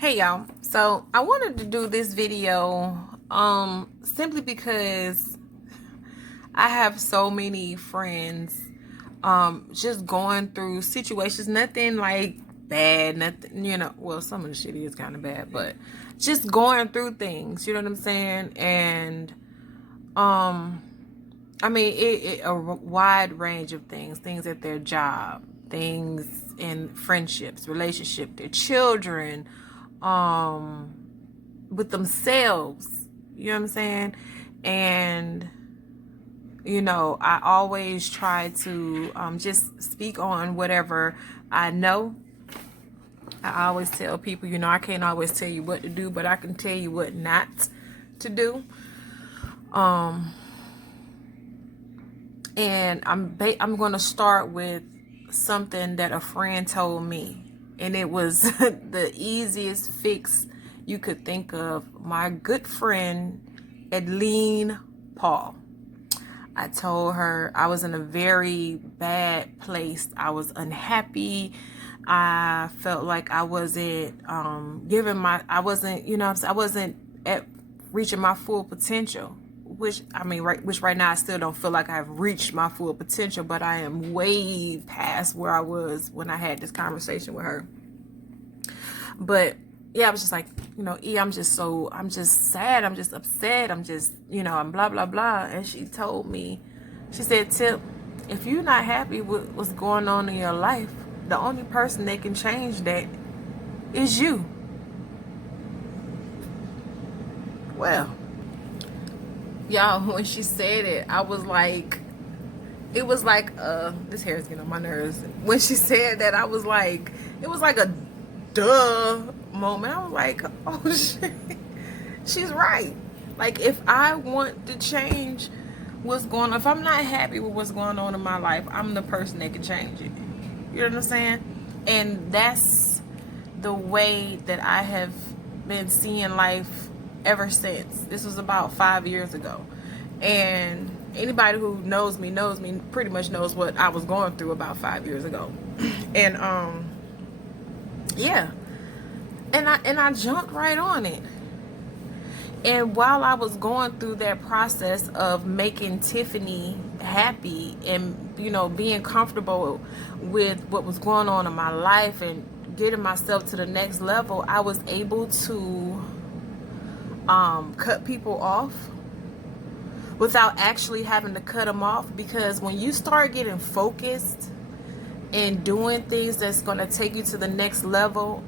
Hey y'all, so I wanted to do this video simply because I have so many friends just going through situations, nothing like bad, nothing, well, some of the shit is kind of bad, but just going through things, you know what I'm saying? And um I mean, a wide range of things at their job, things in friendships, relationship, their children, um, with themselves. You know what I'm saying? And I always try to just speak on whatever I know. I always tell people, I can't always tell you what to do, but I can tell you what not to do. Um, and I'm going to start with something that a friend told me, and it was the easiest fix you could think of. My good friend Edlene Paul. I told her I was in a very bad place. I was unhappy. I felt like I wasn't I wasn't, I wasn't at reaching my full potential. Which right now I still don't feel like I've reached my full potential, but I am way past where I was when I had this conversation with her. But yeah, I was just like, I'm just sad, I'm just upset, I'm blah blah blah. And she told me, she said, Tip, if you're not happy with what's going on in your life, the only person that can change that is you. Well, y'all, when she said it, I was like, it was like this hair is getting on my nerves. When she said that, I was like, it was like a duh moment. I was like, oh shit, she's right. Like, if I want to change what's going on, if I'm not happy with what's going on in my life, I'm the person that can change it. You know what I'm saying? And that's the way that I have been seeing life ever since. This was about 5 years ago. And anybody who knows me pretty much knows what I was going through about 5 years ago. And yeah. And I jumped right on it. And while I was going through that process of making Tiffany happy and, being comfortable with what was going on in my life and getting myself to the next level, I was able to cut people off without actually having to cut them off. Because when you start getting focused and doing things that's going to take you to the next level,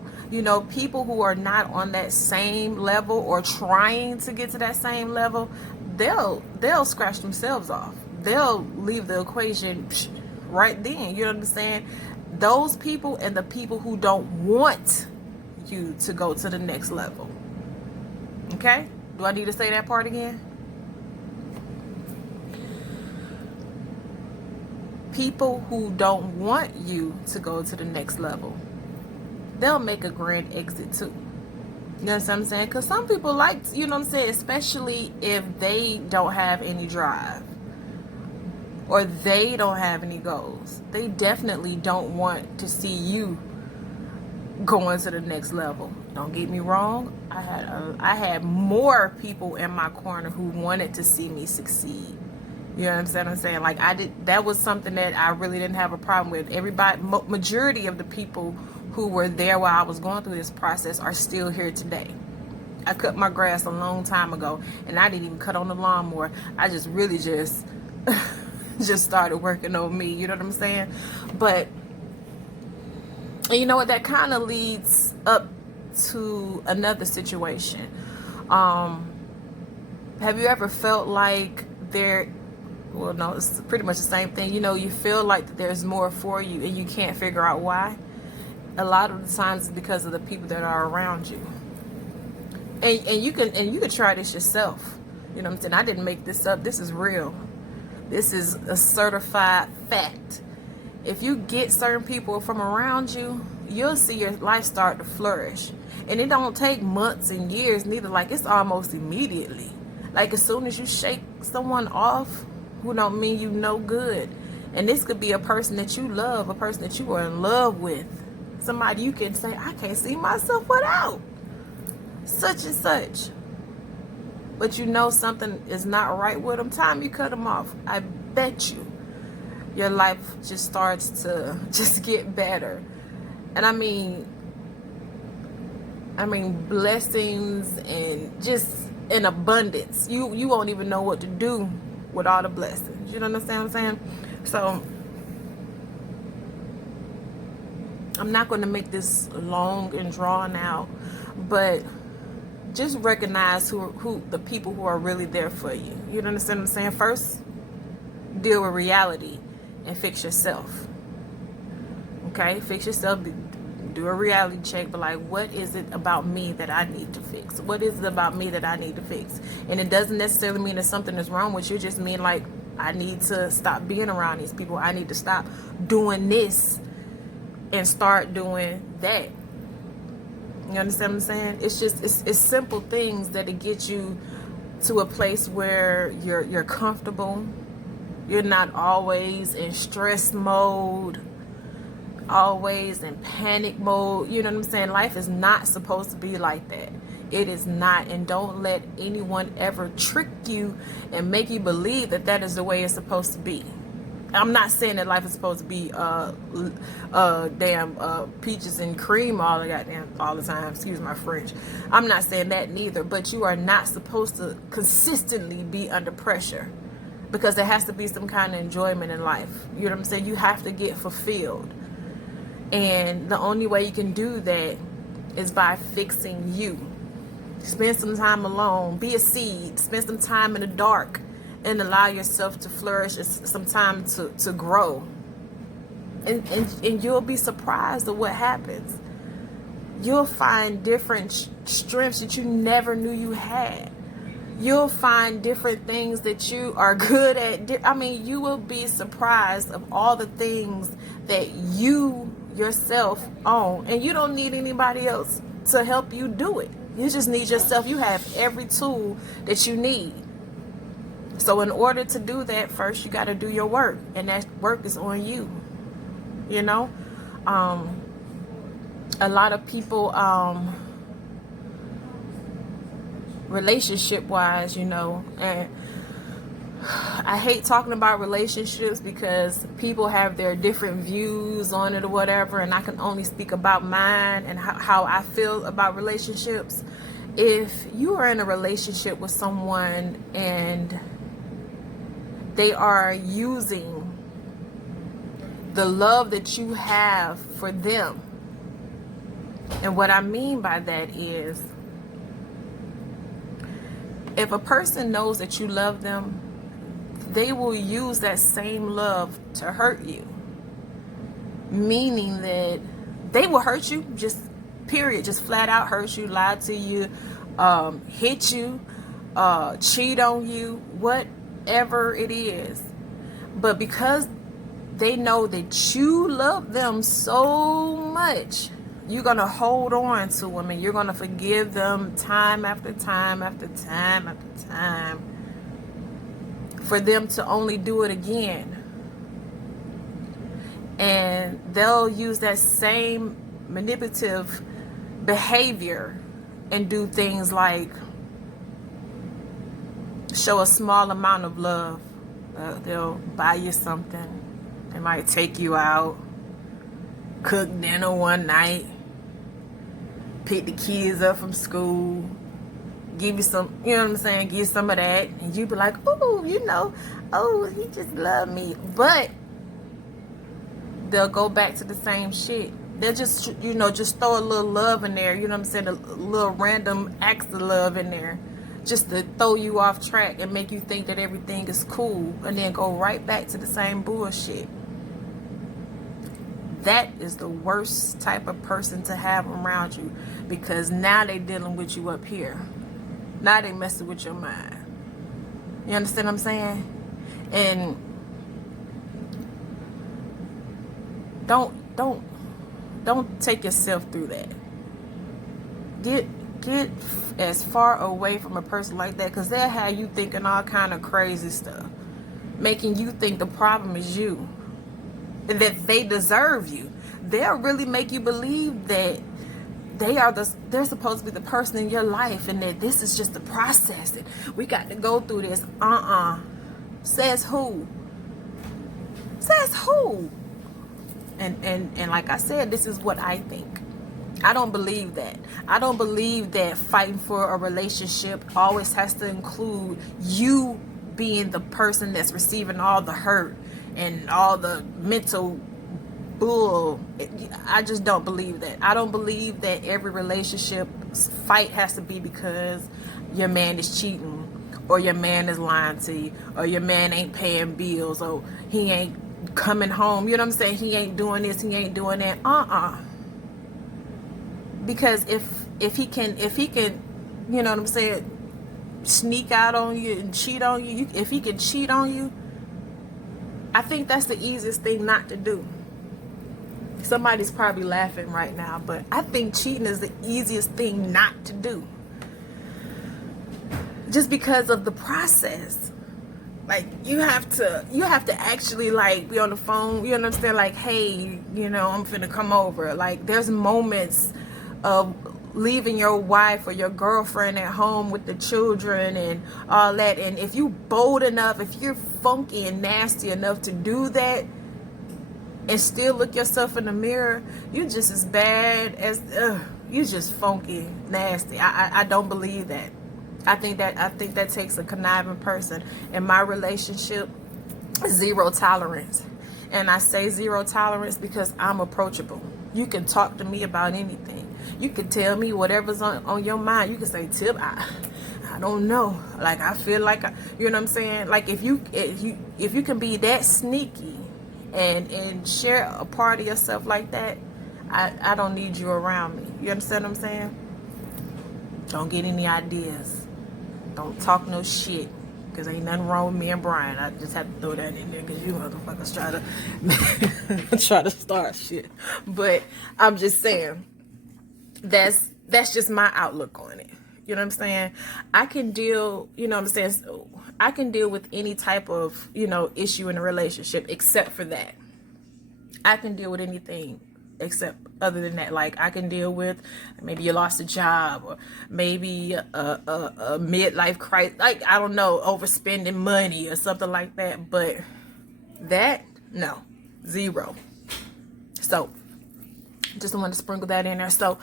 people who are not on that same level or trying to get to that same level, they'll scratch themselves off. They'll leave the equation right then. You understand? Those people and the people who don't want you to go to the next level. Okay? Do I need to say that part again? People who don't want you to go to the next level, they'll make a grand exit too. You know what I'm saying? Because some people like, especially if they don't have any drive or they don't have any goals. They definitely don't want to see you going to the next level. Don't get me wrong. I had more people in my corner who wanted to see me succeed. You know what I'm saying? Like, that was something that I really didn't have a problem with. Everybody, majority of the people who were there while I was going through this process are still here today. I cut my grass a long time ago, and I didn't even cut on the lawnmower. I just really just started working on me. You know what I'm saying? But you know what? That kind of leads up to another situation. Have you ever felt like well, no, it's pretty much the same thing. You feel like there's more for you and you can't figure out why. A lot of the times it's because of the people that are around you. And you can try this yourself. You know what I'm saying? I didn't make this up. This is real. This is a certified fact. If you get certain people from around you, you'll see your life start to flourish. And it don't take months and years neither. Like, it's almost immediately. Like, as soon as you shake someone off who don't mean you no good, and this could be a person that you love, a person that you are in love with, somebody you can say, I can't see myself without. such and such, but you know something is not right with them, time you cut them off, I bet you your life just starts to just get better. And I mean blessings, and just in abundance. You won't even know what to do with all the blessings. You know what I'm saying? So I'm not going to make this long and drawn out, but just recognize who the people who are really there for you. You understand what I'm saying? First, deal with reality and fix yourself. Okay? Fix yourself. Do a reality check, but like, what is it about me that I need to fix? What is it about me that I need to fix? And it doesn't necessarily mean that something is wrong with you. It just mean like, I need to stop being around these people. I need to stop doing this and start doing that. You understand what I'm saying? It's just, it's simple things that'll get you to a place where you're comfortable. You're not always in stress mode, always in panic mode. You know what I'm saying? Life is not supposed to be like that. It is not. And don't let anyone ever trick you and make you believe that that is the way it's supposed to be. I'm not saying that life is supposed to be peaches and cream all the time. Excuse my French. I'm not saying that neither. But you are not supposed to consistently be under pressure, because there has to be some kind of enjoyment in life. You know what I'm saying? You have to get fulfilled. And the only way you can do that is by fixing you. Spend some time alone. Be a seed. Spend some time in the dark and allow yourself to flourish, some time to grow. And you'll be surprised at what happens. You'll find different strengths that you never knew you had. You'll find different things that you are good at. I mean, you will be surprised of all the things that you yourself own. And you don't need anybody else to help you do it. You just need yourself. You have every tool that you need. So in order to do that, first you got to do your work. And that work is on you. You know? A lot of people, relationship wise, you know, and I hate talking about relationships because people have their different views on it or whatever, and I can only speak about mine and how I feel about relationships. If you are in a relationship with someone and they are using the love that you have for them, and what I mean by that is, if a person knows that you love them, they will use that same love to hurt you. Meaning that they will hurt you, just period, just flat out hurt you, lie to you, hit you, cheat on you, whatever it is. But because they know that you love them so much, you're going to hold on to them, and you're going to forgive them time after time after time after time for them to only do it again. And they'll use that same manipulative behavior and do things like show a small amount of love. They'll buy you something. They might take you out, cook dinner one night, pick the kids up from school, give you some, you know what I'm saying, give you some of that, and you be like, ooh, you know, oh, he just loved me. But they'll go back to the same shit. They'll just, you know, just throw a little love in there, you know what I'm saying, a little random acts of love in there, just to throw you off track and make you think that everything is cool, and then go right back to the same bullshit. That is the worst type of person to have around you, because now they dealing with you up here. Now they messing with your mind. You understand what I'm saying? And don't take yourself through that. Get as far away from a person like that, because they'll have you thinking all kind of crazy stuff, making you think the problem is you, and that they deserve you. They'll really make you believe that they're supposed to be the person in your life, and that this is just the process, and we got to go through this. Says who? Says who? And like I said, this is what I think. I don't believe that. I don't believe that fighting for a relationship always has to include you being the person that's receiving all the hurt and all the mental bull. I just don't believe that. I don't believe that every relationship fight has to be because your man is cheating, or your man is lying to you, or your man ain't paying bills, or he ain't coming home. You know what I'm saying? He ain't doing this, he ain't doing that. Because if he can, you know what I'm saying, sneak out on you and cheat on you, if he can cheat on you, I think that's the easiest thing not to do. Somebody's probably laughing right now, but I think cheating is the easiest thing not to do. Just because of the process. Like, you have to actually, like, be on the phone, you know what I'm saying, like, hey, you know, I'm finna come over. Like, there's moments of leaving your wife or your girlfriend at home with the children and all that, and if you bold enough, if you're funky and nasty enough to do that and still look yourself in the mirror, you just as bad as you just funky nasty. I don't believe that. I think that takes a conniving person. In my relationship, zero tolerance. And I say zero tolerance because I'm approachable. You can talk to me about anything. You can tell me whatever's on your mind. You can say, Tip, I don't know. Like, I feel like, you know what I'm saying? Like, if you can be that sneaky and share a part of yourself like that, I don't need you around me. You understand what I'm saying? Don't get any ideas. Don't talk no shit, because ain't nothing wrong with me and Brian. I just have to throw that in there because you motherfuckers try to start shit. But I'm just saying, that's just my outlook on it. You know what I'm saying? I can deal, you know what I'm saying? So I can deal with any type of, you know, issue in a relationship except for that. I can deal with anything except other than that. Like, I can deal with maybe you lost a job, or maybe a midlife crisis, like, I don't know, overspending money or something like that. But that, no, zero. So just want to sprinkle that in there. So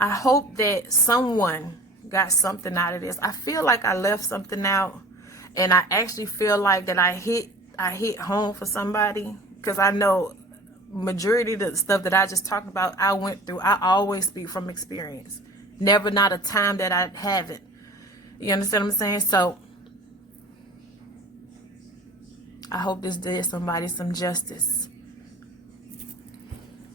I hope that someone got something out of this. I feel like I left something out, and I actually feel like that I hit home for somebody, because I know majority of the stuff that I just talked about, I went through. I always speak from experience. Never not a time that I haven't. You understand what I'm saying? So I hope this did somebody some justice.